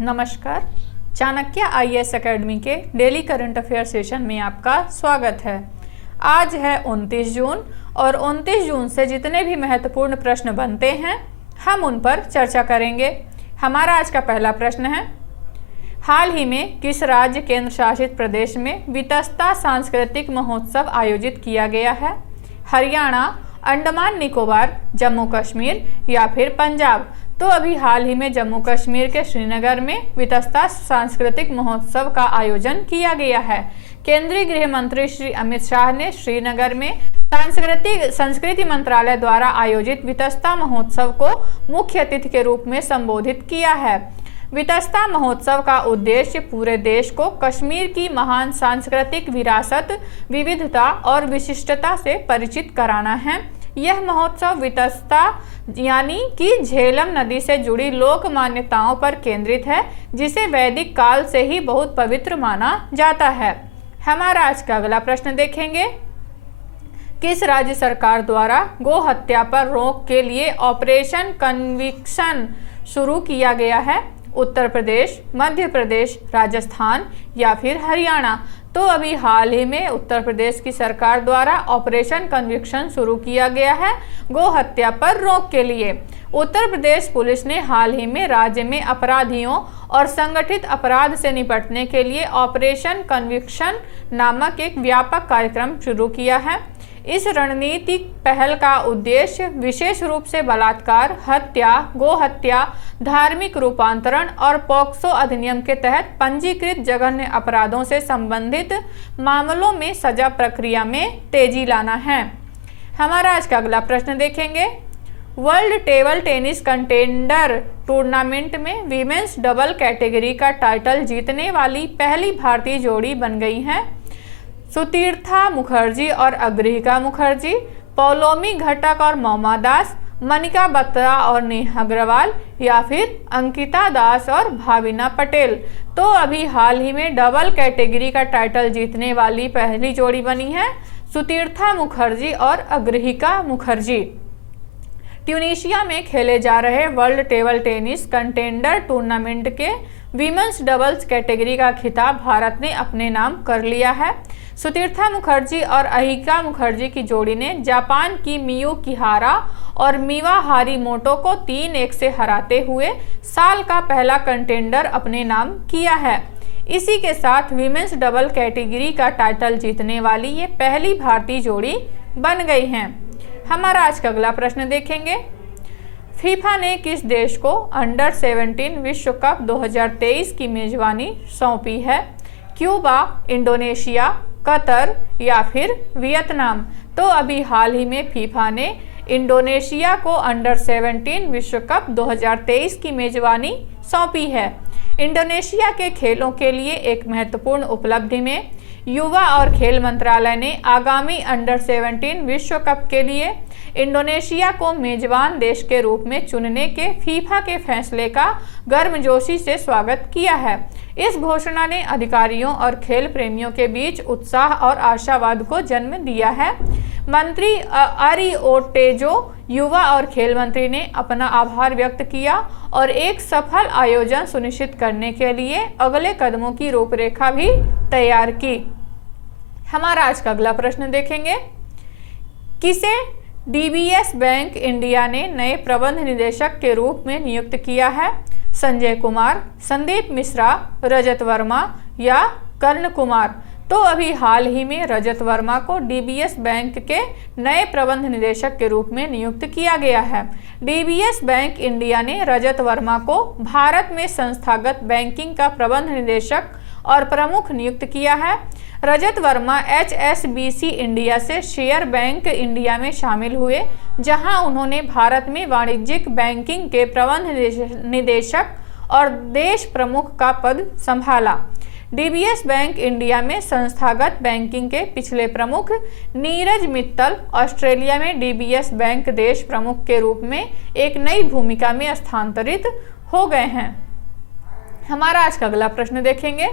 नमस्कार। Chanakya IAS academy के daily current affair session में आपका स्वागत है। आज है 29 जून और 29 जून से जितने भी महत्वपूर्ण प्रश्न बनते हैं हम उन पर चर्चा करेंगे। हमारा आज का पहला प्रश्न है, हाल ही में किस राज्य केंद्र शासित प्रदेश में वितस्ता सांस्कृतिक महोत्सव आयोजित किया गया है? हरियाणा, अंडमान निकोबार, जम्मू कश्मीर या फिर पंजाब? तो अभी हाल ही में जम्मू कश्मीर के श्रीनगर में वितस्ता सांस्कृतिक महोत्सव का आयोजन किया गया है। केंद्रीय गृह मंत्री श्री अमित शाह ने श्रीनगर में संस्कृति मंत्रालय द्वारा आयोजित वितस्ता महोत्सव को मुख्य अतिथि के रूप में संबोधित किया है। वितस्ता महोत्सव का उद्देश्य पूरे देश को कश्मीर की महान सांस्कृतिक विरासत, विविधता और विशिष्टता से परिचित कराना है। यह महोत्सव वितस्ता यानी कि झेलम नदी से जुड़ी लोक मान्यताओं पर केंद्रित है, जिसे वैदिक काल से ही बहुत पवित्र माना जाता है। हमारा आज का अगला प्रश्न देखेंगे, किस राज्य सरकार द्वारा गो हत्या पर रोक के लिए ऑपरेशन कन्विक्शन शुरू किया गया है? उत्तर प्रदेश, मध्य प्रदेश, राजस्थान या फिर हरियाणा? तो अभी हाल ही में उत्तर प्रदेश की सरकार द्वारा ऑपरेशन कन्विक्शन शुरू किया गया है गो हत्या पर रोक के लिए। उत्तर प्रदेश पुलिस ने हाल ही में राज्य में अपराधियों और संगठित अपराध से निपटने के लिए ऑपरेशन कन्विक्शन नामक एक व्यापक कार्यक्रम शुरू किया है। इस रणनीतिक पहल का उद्देश्य विशेष रूप से बलात्कार, हत्या, गोहत्या, धार्मिक रूपांतरण और पॉक्सो अधिनियम के तहत पंजीकृत जघन्य अपराधों से संबंधित मामलों में सजा प्रक्रिया में तेजी लाना है। हमारा आज का अगला प्रश्न देखेंगे, world table tennis contender tournament में वीमेंस डबल कैटेगरी का टाइटल जीतने वाली पहली भारतीय जोड़ी बन गई है। सुतीर्था मुखर्जी और अग्रहिका मुखर्जी, पौलोमी घटक और मौमा दास, मनिका बत्रा और नेहा अग्रवाल या फिर अंकिता दास और भाविना पटेल? तो अभी हाल ही में डबल कैटेगरी का टाइटल जीतने वाली पहली जोड़ी बनी है सुतीर्था मुखर्जी और अग्रहिका मुखर्जी। ट्यूनीशिया में खेले जा रहे world table tennis contender tournament के वीमेंस डबल्स कैटेगरी का खिताब भारत ने अपने नाम कर लिया है। सुतीर्था मुखर्जी और अहिका मुखर्जी की जोड़ी ने जापान की मियू किहारा और मीवा हारीमोटो को 3-1 से हराते हुए साल का पहला कंटेंडर अपने नाम किया है। इसी के साथ वीमेंस डबल कैटेगरी का टाइटल जीतने वाली ये पहली भारतीय जोड़ी बन गई हैं। हमारा आज का अगला प्रश्न देखेंगे, फीफा ने किस देश को अंडर 17 विश्व कप 2023 की मेजबानी सौंपी है? क्यूबा, इंडोनेशिया, कतर या फिर वियतनाम? तो अभी हाल ही में फीफा ने इंडोनेशिया को अंडर 17 विश्व कप 2023 की मेजबानी सौंपी है। इंडोनेशिया के खेलों के लिए एक महत्वपूर्ण उपलब्धि में युवा और खेल मंत्रालय ने आगामी अंडर 17 विश्व कप के लिए इंडोनेशिया को मेजबान देश के रूप में चुनने के फीफा के फैसले का गर्मजोशी से स्वागत किया है। इस घोषणा ने अधिकारियों और खेल प्रेमियों के बीच उत्साह और आशावाद को जन्म दिया है। मंत्री अरिओटेजो युवा और खेल मंत्री ने अपना आभार व्यक्त किया और एक सफल आयोजन सुनिश्चित करने के लिए अगले कदमों की रूपरेखा भी तैयार की। हमारा आज का अगला प्रश्न देखेंगे, किसे डीबीएस बैंक इंडिया ने नए प्रबंध निदेशक के रूप में नियुक्त किया है? संजय कुमार, संदीप मिश्रा, रजत वर्मा या कर्ण कुमार? तो अभी हाल ही में रजत वर्मा को डीबीएस बैंक के नए प्रबंध निदेशक के रूप में नियुक्त किया गया है। डीबीएस बैंक इंडिया ने रजत वर्मा को भारत में संस्थागत बैंकिंग का प्रबंध निदेशक और प्रमुख नियुक्त किया है। रजत वर्मा HSBC इंडिया से शेयर बैंक इंडिया में शामिल हुए, जहां उन्होंने भारत में वाणिज्यिक बैंकिंग के प्रबंध निदेशक और देश प्रमुख का पद संभाला। डीबीएस बैंक इंडिया में संस्थागत बैंकिंग के पिछले प्रमुख नीरज मित्तल ऑस्ट्रेलिया में डीबीएस बैंक देश प्रमुख के रूप में एक नई भूमिका में स्थानांतरित हो गए हैं। हमारा आज का अगला प्रश्न देखेंगे,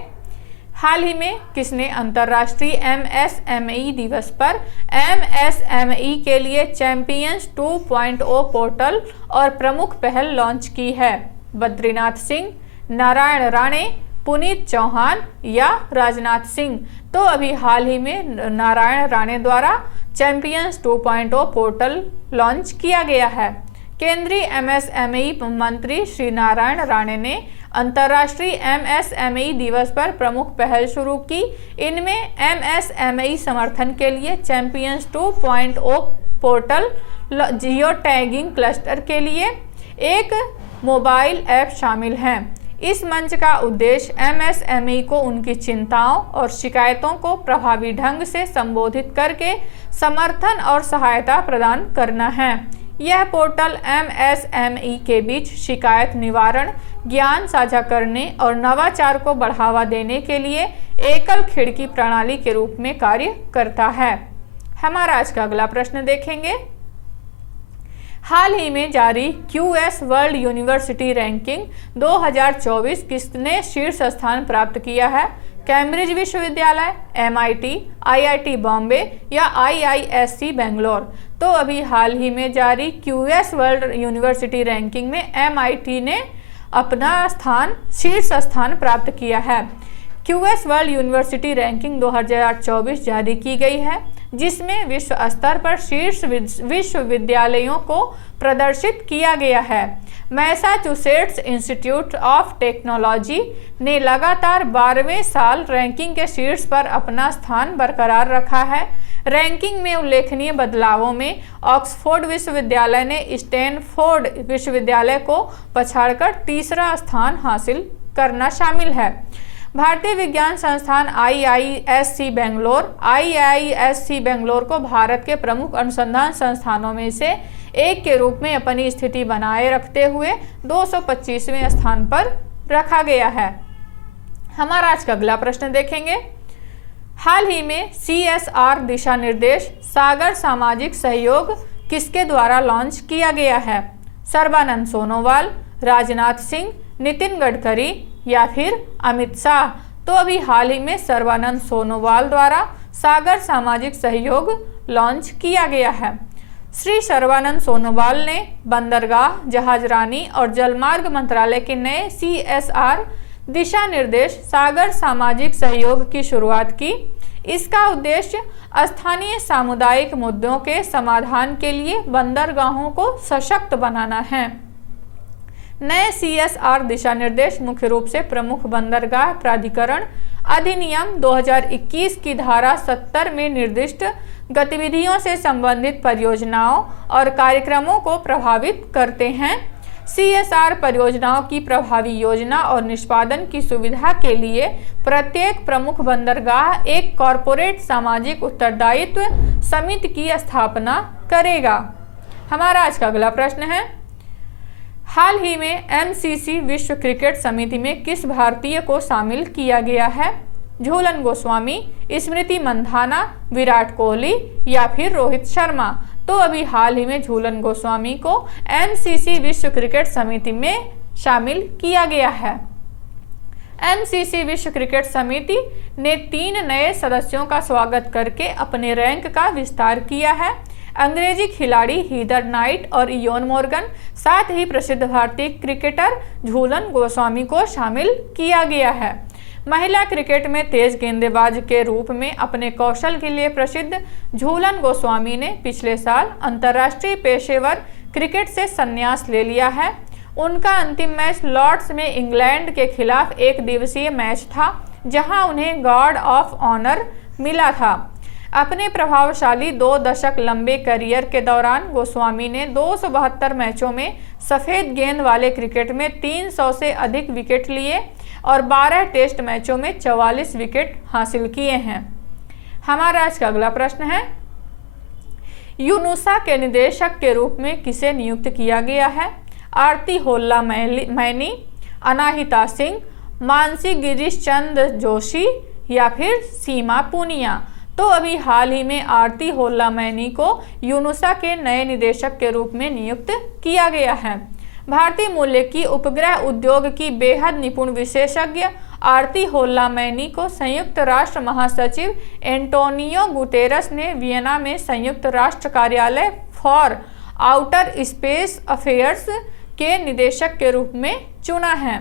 हाल ही में किसने अंतर्राष्ट्रीय MSME दिवस पर MSME के लिए चैंपियंस 2.0 पोर्टल और प्रमुख पहल लॉन्च की है? बद्रीनाथ सिंह, नारायण राणे, पुनीत चौहान या राजनाथ सिंह? तो अभी हाल ही में नारायण राणे द्वारा चैंपियंस 2.0 पोर्टल लॉन्च किया गया है। केंद्रीय एमएसएमई मंत्री श्री नारायण राणे ने अंतर्राष्ट्रीय एमएसएमई दिवस पर प्रमुख पहल शुरू की। इनमें एमएसएमई समर्थन के लिए champions 2.0 portal, geo tagging cluster के लिए एक मोबाइल ऐप शामिल हैं। इस मंच का उद्देश्य एमएसएमई को उनकी चिंताओं और शिकायतों को प्रभावी ढंग से संबोधित करके समर्थन और सहायता प्रदान करना है। यह पोर्टल एमएसएमई के बीच शिकायत निवारण, ज्ञान साझा करने और नवाचार को बढ़ावा देने के लिए एकल खिड़की प्रणाली के रूप में कार्य करता है। हमारा आज का अगला प्रश्न देखेंगे। हाल ही में जारी क्यूएस वर्ल्ड यूनिवर्सिटी रैंकिंग 2024 किसने शीर्ष स्थान प्राप्त किया है? कैम्ब्रिज विश्वविद्यालय, एमआईटी, आईआईटी बॉम्बे या आईआईएससी बेंगलोर? तो अभी हाल ही में जारी क्यूएस वर्ल्ड यूनिवर्सिटी रैंकिंग में एमआईटी ने अपना शीर्ष स्थान प्राप्त किया है। क्यूएस वर्ल्ड यूनिवर्सिटी रैंकिंग 2024 जारी की गई है, जिसमें विश्व स्तर पर शीर्ष विश्वविद्यालयों को प्रदर्शित किया गया है। मैसाचुसेट्स इंस्टीट्यूट ऑफ टेक्नोलॉजी ने लगातार 12वें साल रैंकिंग के शीर्ष पर अपना स्थान बरकरार रखा है। रैंकिंग में उल्लेखनीय बदलावों में ऑक्सफोर्ड विश्वविद्यालय ने स्टैनफोर्ड विश्वविद्यालय को पछाड़कर तीसरा स्थान हासिल करना शामिल है। भारतीय विज्ञान संस्थान आईआईएससी बेंगलोर को भारत के प्रमुख अनुसंधान संस्थानों में से एक के रूप में अपनी स्थिति बनाए रखते हुए 225वें स्थान पर रखा गया है। हमारा आज का अगला प्रश्न देखेंगे। हाल ही में CSR दिशा निर्देश सागर सामाजिक सहयोग किसके द्वारा लॉन्च किया गया है? सर्बानंद सोनोवाल, राजनाथ सिंह, नितिन गडकरी या फिर अमित शाह? तो अभी हाल ही में सर्बानंद सोनोवाल द्वारा सागर सामाजिक सहयोग लॉन्च किया गया है। श्री सर्बानंद सोनोवाल ने बंदरगाह, जहाजरानी और जलमार्ग मंत्रालय के नए CSR दिशा निर्देश सागर सामाजिक सहयोग की शुरुआत की। इसका उद्देश्य स्थानीय सामुदायिक मुद्दों के समाधान के लिए बंदरगाहों को सशक्त बनाना है। नए CSR दिशा निर्देश मुख्य रूप से प्रमुख बंदरगाह प्राधिकरण अधिनियम 2021 की धारा 70 में निर्दिष्ट गतिविधियों से संबंधित परियोजनाओं और कार्यक्रमों को प्रभावित करते हैं। CSR परियोजनाओं की प्रभावी योजना और निष्पादन की सुविधा के लिए प्रत्येक प्रमुख बंदरगाह एक कॉरपोरेट सामाजिक उत्तरदायित्व समिति की स्थापना करेगा। हमारा आज का अगला प्रश्न है। हाल ही में MCC विश्व क्रिकेट समिति में किस भारतीय को शामिल किया गया है? झूलन गोस्वामी, स्मृति मंधाना, विराट कोहली या फिर रोहित शर्मा? तो अभी हाल ही में झूलन गोस्वामी को MCC विश्व क्रिकेट समिति में शामिल किया गया है। MCC विश्व क्रिकेट समिति ने 3 नए सदस्यों का स्वागत करके अपने रैंक का विस्तार किया है। अंग्रेजी खिलाड़ी हीदर नाइट और इयोन मोर्गन, साथ ही प्रसिद्ध भारतीय क्रिकेटर झूलन गोस्वामी को शामिल किया गया है। महिला क्रिकेट में तेज गेंदबाज के रूप में अपने कौशल के लिए प्रसिद्ध झूलन गोस्वामी ने पिछले साल अंतर्राष्ट्रीय पेशेवर क्रिकेट से संन्यास ले लिया है। उनका अंतिम मैच लॉर्ड्स में इंग्लैंड के खिलाफ एक दिवसीय मैच था, जहां उन्हें गार्ड ऑफ ऑनर मिला था। अपने प्रभावशाली 2 दशक लंबे करियर के दौरान गोस्वामी ने 272 मैचों में सफेद गेंद वाले क्रिकेट में 300 से अधिक विकेट लिए और 12 टेस्ट मैचों में 44 विकेट हासिल किए हैं। हमारा आज का अगला प्रश्न है। यूनुसा के निदेशक के रूप में किसे नियुक्त किया गया है? आरती होल्ला मैनी, अनाहिता सिंह, मानसी गिरीश चंद्र जोशी या फिर सीमा पूनिया? तो अभी हाल ही में आरती होल्ला मैनी को यूनुसा के नए निदेशक के रूप में नियुक्त किया गया है। भारतीय मूल्य की उपग्रह उद्योग की बेहद निपुण विशेषज्ञ आरती होल्ला मैनी को संयुक्त राष्ट्र महासचिव एंटोनियो गुटेरस ने वियना में संयुक्त राष्ट्र कार्यालय फॉर आउटर स्पेस अफेयर्स के निदेशक के रूप में चुना है।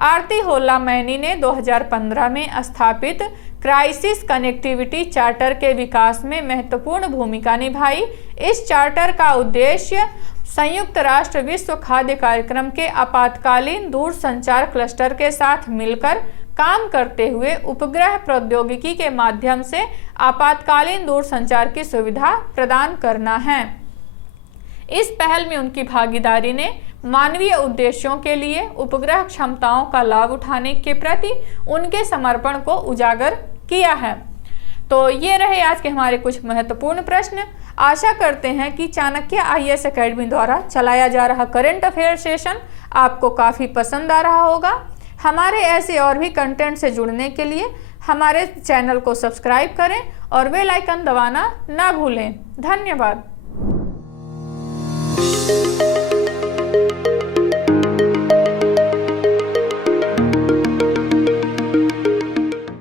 आरती होला मैनी ने 2015 में स्थापित क्राइसिस कनेक्टिविटी चार्टर के विकास में महत्वपूर्ण भूमिका निभाई। इस चार्टर का उद्देश्य संयुक्त राष्ट्र विश्व खाद्य कार्यक्रम के आपातकालीन दूरसंचार क्लस्टर के साथ मिलकर काम करते हुए उपग्रह प्रौद्योगिकी के माध्यम से आपातकालीन दूरसंचार की सुविधा प्रदान करना है। इस पहल में उनकी भागीदारी ने मानवीय उद्देश्यों के लिए उपग्रह क्षमताओं का लाभ उठाने के प्रति उनके समर्पण को उजागर किया है। तो ये रहे आज के हमारे कुछ महत्वपूर्ण प्रश्न। आशा करते हैं कि चाणक्य आईएएस एकेडमी द्वारा चलाया जा रहा करंट अफेयर सेशन आपको काफ़ी पसंद आ रहा होगा। हमारे ऐसे और भी कंटेंट से जुड़ने के लिए हमारे चैनल को सब्सक्राइब करें और बेल आइकन दबाना ना भूलें। धन्यवाद।